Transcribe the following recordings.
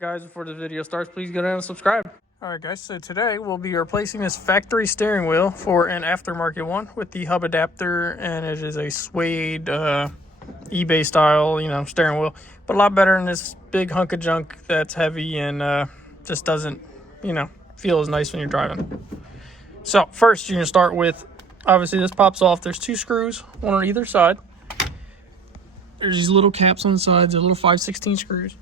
Guys, before this video starts, please go down and subscribe. Alright guys, so today we'll be replacing this factory steering wheel for an aftermarket one with the hub adapter, and it is a suede eBay style, steering wheel, but a lot better than this big hunk of junk that's heavy and just doesn't, feel as nice when you're driving. So first you're going to start with, obviously this pops off. There's two screws, one on either side. There's these little caps on the sides, they're little 5/16 screws.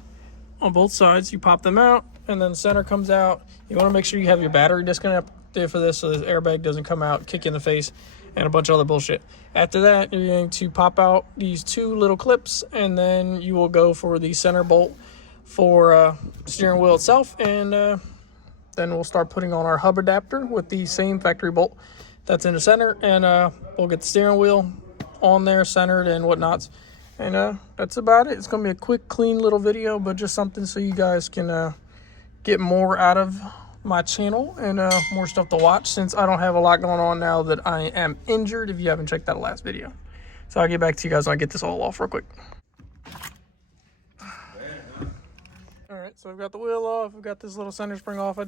On both sides, you pop them out, and then the center comes out. You want to make sure you have your battery disconnected for this so the airbag doesn't come out, kick you in the face, and a bunch of other bullshit. After that, you're going to pop out these two little clips, and then you will go for the center bolt for the steering wheel itself, and then we'll start putting on our hub adapter with the same factory bolt that's in the center, and we'll get the steering wheel on there, centered and whatnots. And that's about it. It's going to be a quick, clean little video, but just something so you guys can get more out of my channel and more stuff to watch, since I don't have a lot going on now that I am injured, if you haven't checked out the last video. So I'll get back to you guys when I get this all off real quick. Alright, so I've got the wheel off. I've got this little center spring off. I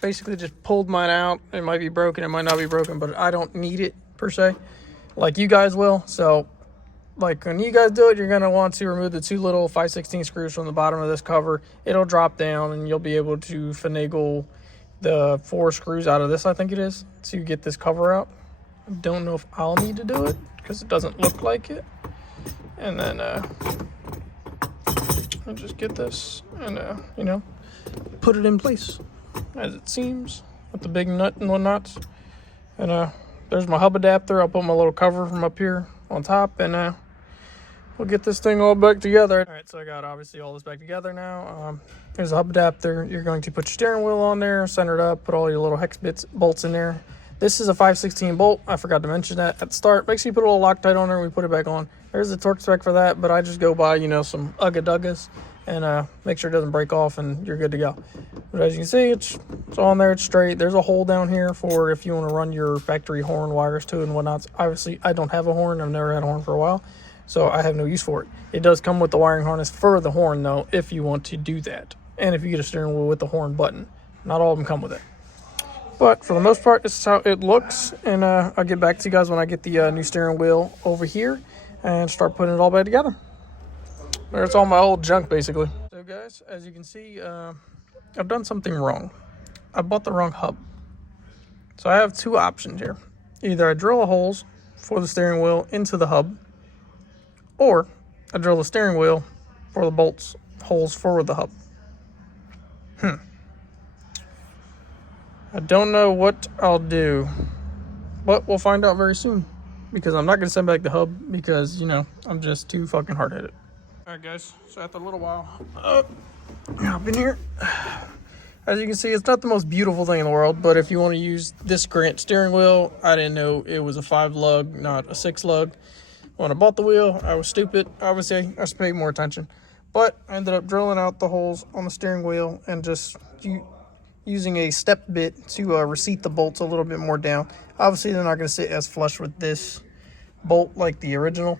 basically just pulled mine out. It might be broken, it might not be broken, but I don't need it per se, like you guys will. So like when you guys do it, you're going to want to remove the two little 5/16 screws from the bottom of this cover. It'll drop down and you'll be able to finagle the 4 screws out of this, I think it is, to get this cover out. I don't know if I'll need to do it because it doesn't look like it. And then I'll just get this and put it in place as it seems with the big nut and whatnot. And there's my hub adapter. I'll put my little cover from up here on top, and we'll get this thing all back together. All right, so I got obviously all this back together now. Here's the hub adapter. You're going to put your steering wheel on there, center it up, put all your little hex bolts in there. This is a 5/16 bolt. I forgot to mention that at the start. Make sure you put a little Loctite on there and we put it back on. There's the torque spec for that, but I just go by, some Ugga Duggas and make sure it doesn't break off, and you're good to go. But as you can see, it's on there, it's straight. There's a hole down here for if you want to run your factory horn wires to it and whatnot. Obviously, I don't have a horn. I've never had a horn for a while, so I have no use for it. It does come with the wiring harness for the horn, though, if you want to do that. And if you get a steering wheel with the horn button. Not all of them come with it. But for the most part, this is how it looks. And I'll get back to you guys when I get the new steering wheel over here and start putting it all back together. There's all my old junk, basically. So guys, as you can see, I've done something wrong. I bought the wrong hub. So I have two options here. Either I drill holes for the steering wheel into the hub, or I drill the steering wheel for the bolts holes for the hub. I don't know what I'll do, but we'll find out very soon, because I'm not going to send back the hub because, I'm just too fucking hard-headed. Alright guys, so after a little while, hop in here. As you can see, it's not the most beautiful thing in the world, but if you want to use this Grant steering wheel, I didn't know it was a 5-lug, not a 6-lug. When I bought the wheel, I was stupid. Obviously, I should pay more attention. But I ended up drilling out the holes on the steering wheel and just using a step bit to reseat the bolts a little bit more down. Obviously, they're not going to sit as flush with this bolt like the original,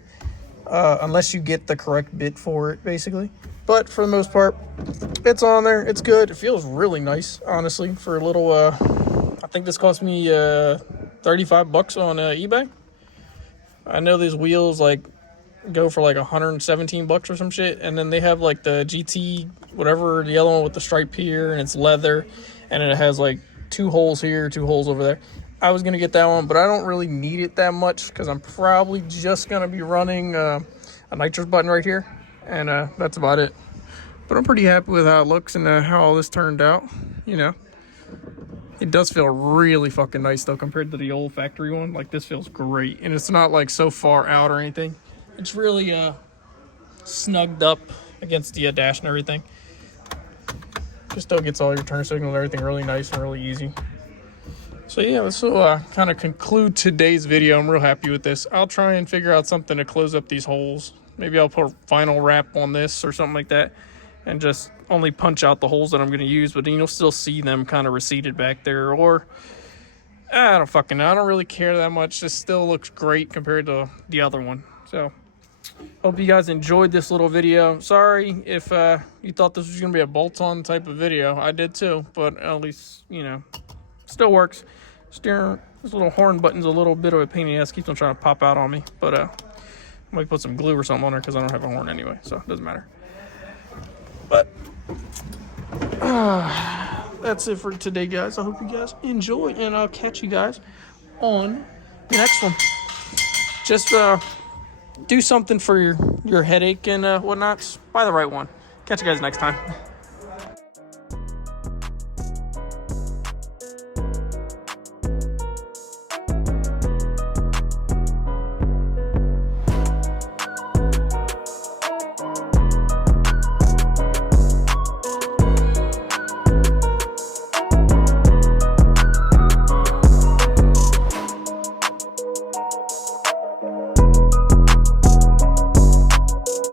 unless you get the correct bit for it, basically. But for the most part, it's on there. It's good. It feels really nice, honestly, for a little, I think this cost me $35 on eBay. I know these wheels go for $117 or some shit, and then they have the GT whatever, the yellow one with the stripe here, and it's leather, and it has 2 holes here, 2 holes over there. I was gonna get that one, but I don't really need it that much because I'm probably just gonna be running a nitrous button right here, and that's about it. But I'm pretty happy with how it looks and how all this turned out. It does feel really fucking nice though compared to the old factory one. This feels great, and it's not so far out or anything. It's really snugged up against the dash and everything. Just still gets all your turn signal and everything really nice and really easy. So yeah, this will kind of conclude today's video. I'm real happy with this. I'll try and figure out something to close up these holes. Maybe I'll put vinyl wrap on this or something like that, and just only punch out the holes that I'm going to use, but then you'll still see them kind of receded back there. Or I don't fucking know. I don't really care that much. This still looks great compared to the other one. So Hope you guys enjoyed this little video. Sorry if you thought this was going to be a bolt-on type of video. I did too, but at least, you know, still works. Steering, this little horn button's a little bit of a pain in the ass. Keeps on trying to pop out on me, but I might put some glue or something on there because I don't have a horn anyway, so it doesn't matter. But that's it for today, guys. I hope you guys enjoy, and I'll catch you guys on the next one. Just do something for your headache and whatnot. Buy the right one. Catch you guys next time.